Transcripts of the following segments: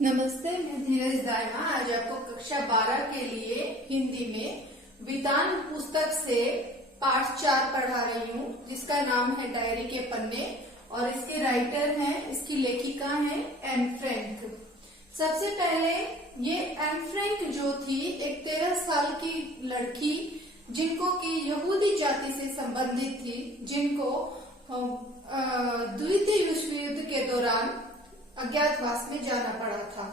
नमस्ते, मैं धीरज दायमा आज आपको कक्षा 12 के लिए हिंदी में वितान पुस्तक से पाठ 4 पढ़ा रही हूँ, जिसका नाम है डायरी के पन्ने और इसके राइटर हैं, इसकी लेखिका हैं एन फ्रैंक। सबसे पहले ये एन फ्रैंक जो थी एक 13 साल की लड़की जिनको की यहूदी जाति से संबंधित थी, जिनको द्वितीय विश्व युद्ध के दौरान अज्ञातवास में जाना पड़ा था।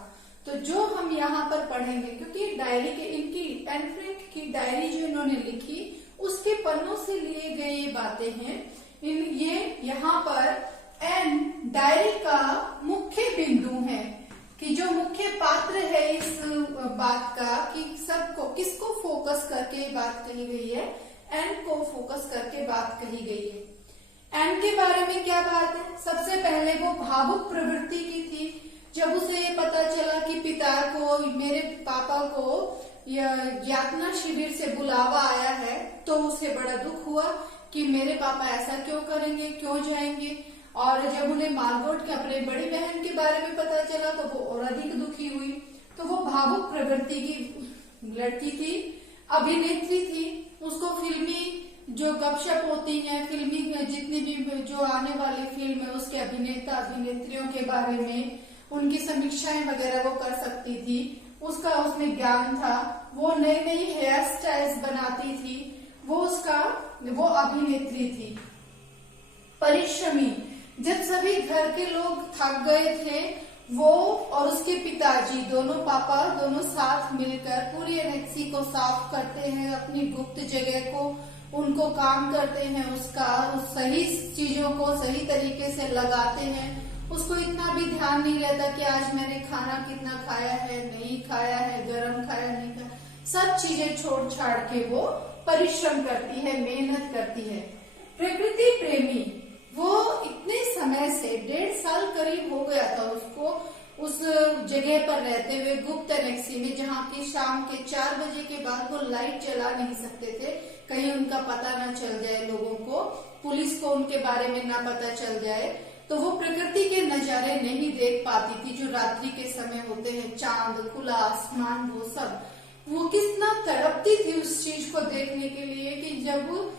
तो जो हम यहाँ पर पढ़ेंगे, क्योंकि डायरी के इनकी एन फ्रैंक की डायरी जो इन्होंने लिखी उसके पन्नों से लिए गए ये बातें हैं। ये यहाँ पर एन डायरी का मुख्य बिंदु है कि जो मुख्य पात्र है इस बात का कि सबको किसको फोकस करके बात कही गई है, एन को फोकस करके बात कही गई है। एन के बारे में क्या बात है? सबसे पहले वो भावुक प्रवृत्ति की थी। जब उसे ये पता चला कि पिता को, मेरे पापा को यातना शिविर से बुलावा आया है, तो उसे बड़ा दुख हुआ कि मेरे पापा ऐसा क्यों करेंगे, क्यों जाएंगे। और जब उन्हें मार्गोट के अपने बड़ी बहन के बारे में पता चला तो वो और अधिक दुखी हुई। तो वो भावुक प्रवृत्ति की लड़की थी, अभिनेत्री थी। उसको फिल्मी जो गपशप होती है, फिल्मी जितनी भी जो आने वाली फिल्म है उसके अभिनेता अभिनेत्रियों के बारे में उनकी समीक्षाएं वगैरह वो कर सकती थी, उसका उसमें ज्ञान था। वो नई नई हेयर स्टाइल्स बनाती थी, वो अभिनेत्री थी। परिश्रमी, जब सभी घर के लोग थक गए थे, वो और उसके पिताजी दोनों साथ मिलकर पूरी एनेक्सी को साफ करते हैं, अपनी गुप्त जगह को उनको काम करते हैं, उस सही चीजों को सही तरीके से लगाते हैं। उसको इतना भी ध्यान नहीं रहता कि आज मैंने खाना कितना खाया है, नहीं खाया है, गरम खाया नहीं खाया। सब चीजें छोड़ छाड़ के वो परिश्रम करती है, मेहनत करती है। प्रकृति प्रेमी, वो इतने समय से 1.5 साल करीब हो गया था उसको उस जगह पर रहते हुए, गुप्त एनेक्सी में, जहाँ की शाम के 4 बजे के बाद वो लाइट जला नहीं सकते थे, कहीं उनका पता न चल जाए, लोगों को, पुलिस को उनके बारे में ना पता चल जाए। तो वो प्रकृति के नजारे नहीं देख पाती थी जो रात्रि के समय होते हैं, चांद, खुला आसमान, वो सब। वो कितना तड़पती थी उस चीज को देखने के लिए कि जब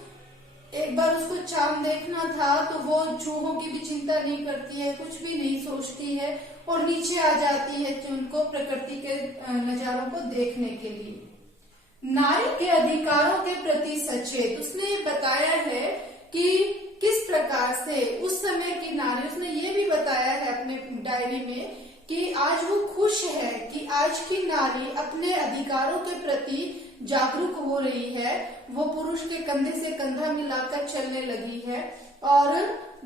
एक बार उसको चांद देखना था तो वो चूहों की भी चिंता नहीं करती है, कुछ भी नहीं सोचती है और नीचे आ जाती है उनको प्रकृति के नजारों को देखने के लिए। नारी के अधिकारों के प्रति सचेत, उसने बताया है कि किस प्रकार से उस समय की नारी, उसने ये भी बताया है अपने डायरी में कि आज वो खुश है कि आज की नारी अपने अधिकारों के प्रति जागरूक हो रही है। वो पुरुष के कंधे से कंधा मिलाकर चलने लगी है और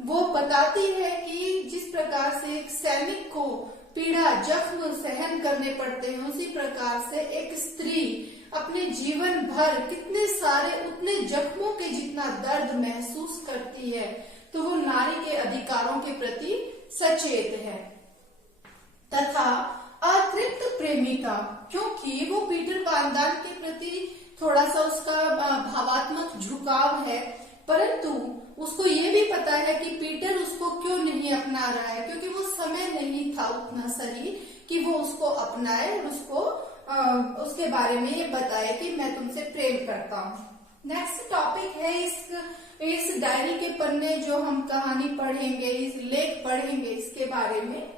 वो बताती है कि जिस प्रकार से एक सैनिक को पीड़ा, जख्म सहन करने पड़ते हैं, उसी प्रकार से एक स्त्री अपने जीवन भर कितने सारे उतने जख्मों के जितना दर्द महसूस करती है। तो वो नारी के अधिकारों के प्रति सचेत है। तथा अतृप्त प्रेमिका, क्योंकि वो पीटर पानदान के प्रति थोड़ा सा उसका भावात्मक झुकाव है, परंतु उसको ये भी पता है कि पीटर उसको क्यों नहीं अपना रहा है, क्योंकि वो समय नहीं था उतना सही कि वो उसको अपनाए और उसको उसके बारे में ये बताए कि मैं तुमसे प्रेम करता हूँ। नेक्स्ट टॉपिक है इस डायरी के पन्ने जो हम कहानी पढ़ेंगे, इस लेख पढ़ेंगे, इसके बारे में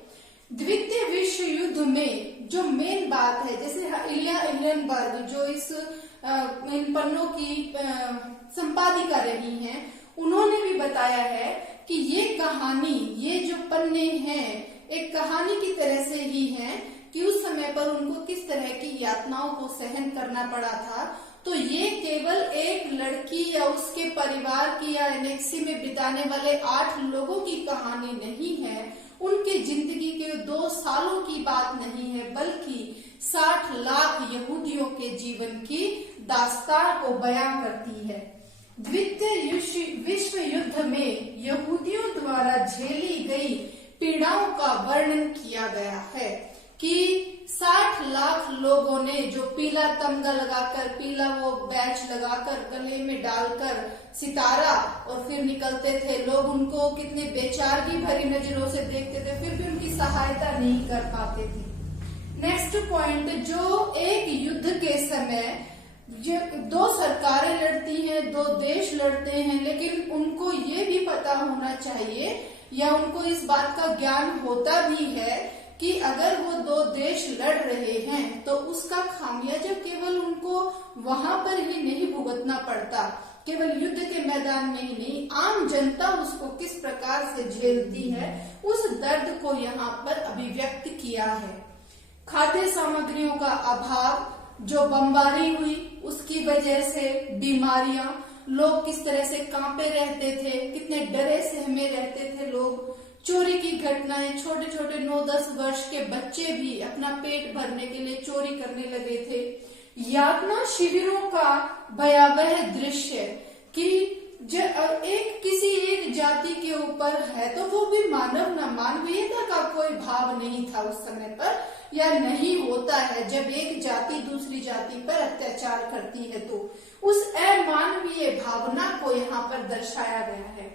द्वितीय विश्व युद्ध में जो मेन बात है, जैसे इलिया एहरनबर्ग जो इन पन्नों की संपादिका रही हैं, उन्होंने भी बताया है कि ये कहानी, ये जो पन्ने हैं एक कहानी की तरह से ही हैं कि उस समय पर उनको किस तरह की यातनाओं को सहन करना पड़ा था। तो ये केवल एक लड़की या उसके परिवार की या एनेक्सी में बिताने वाले 8 लोगों की कहानी नहीं है, उनके जिंदगी के 2 सालों की बात नहीं है, बल्कि 60 लाख यहूदियों के जीवन की दास्तान को बयां करती है। द्वितीय विश्व युद्ध में यहूदियों द्वारा झेली गई पीड़ाओं का वर्णन किया गया है कि 60 लाख लोगों ने जो पीला तमगा लगाकर, पीला वो बैच लगाकर गले में डालकर सितारा और फिर निकलते थे, लोग उनको कितने बेचारगी भरी नजरों से देखते थे, फिर भी उनकी सहायता नहीं कर पाते थे। नेक्स्ट पॉइंट, जो एक युद्ध के समय जो दो सरकारें लड़ती हैं, दो देश लड़ते हैं, लेकिन उनको ये भी पता होना चाहिए या उनको इस बात का ज्ञान होता भी है कि अगर वो दो देश लड़ रहे हैं तो उसका खामियाजा केवल उनको वहां पर ही नहीं भुगतना पड़ता, केवल युद्ध के मैदान में ही नहीं, आम जनता उसको किस प्रकार से झेलती है उस दर्द को यहाँ पर अभिव्यक्त किया है। खाद्य सामग्रियों का अभाव, जो बमबारी हुई उसकी वजह से बीमारियां, लोग किस तरह से कांपे रहते थे, कितने डरे सहमे रहते थे लोग, चोरी की घटनाएं, छोटे छोटे 9-10 वर्ष के बच्चे भी अपना पेट भरने के लिए चोरी करने लगे थे, यातना शिविरों का भयावह दृश्य कि किसी एक जाति के ऊपर है तो वो भी मानवीयता का कोई भाव नहीं था उस समय पर, या नहीं होता है जब एक जाति दूसरी जाति पर अत्याचार करती है तो उस अमानवीय भावना को यहाँ पर दर्शाया गया है।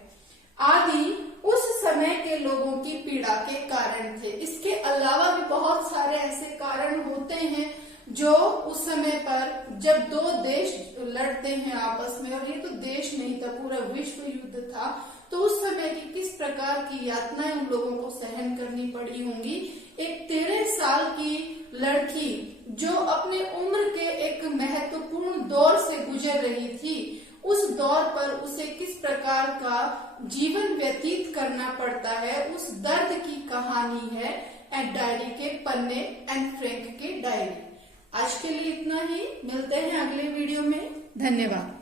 आदि उस समय के लोगों की पीड़ा के कारण थे। इसके अलावा भी बहुत सारे ऐसे कारण होते हैं जो उस समय पर जब दो देश लड़ते हैं आपस में, और ये तो देश नहीं था, पूरा विश्व युद्ध था, तो उस समय की किस प्रकार की यातनाएं उन लोगों को सहन करनी पड़ी होंगी। एक 13 साल की लड़की जो अपने उम्र के एक महत्वपूर्ण दौर से गुजर रही थी, उस दौर पर उसे किस प्रकार का जीवन व्यतीत करना पड़ता है, उस दर्द की कहानी है एन डायरी के पन्ने, एन फ्रैंक के डायरी। आज के लिए इतना ही, मिलते हैं अगले वीडियो में। धन्यवाद।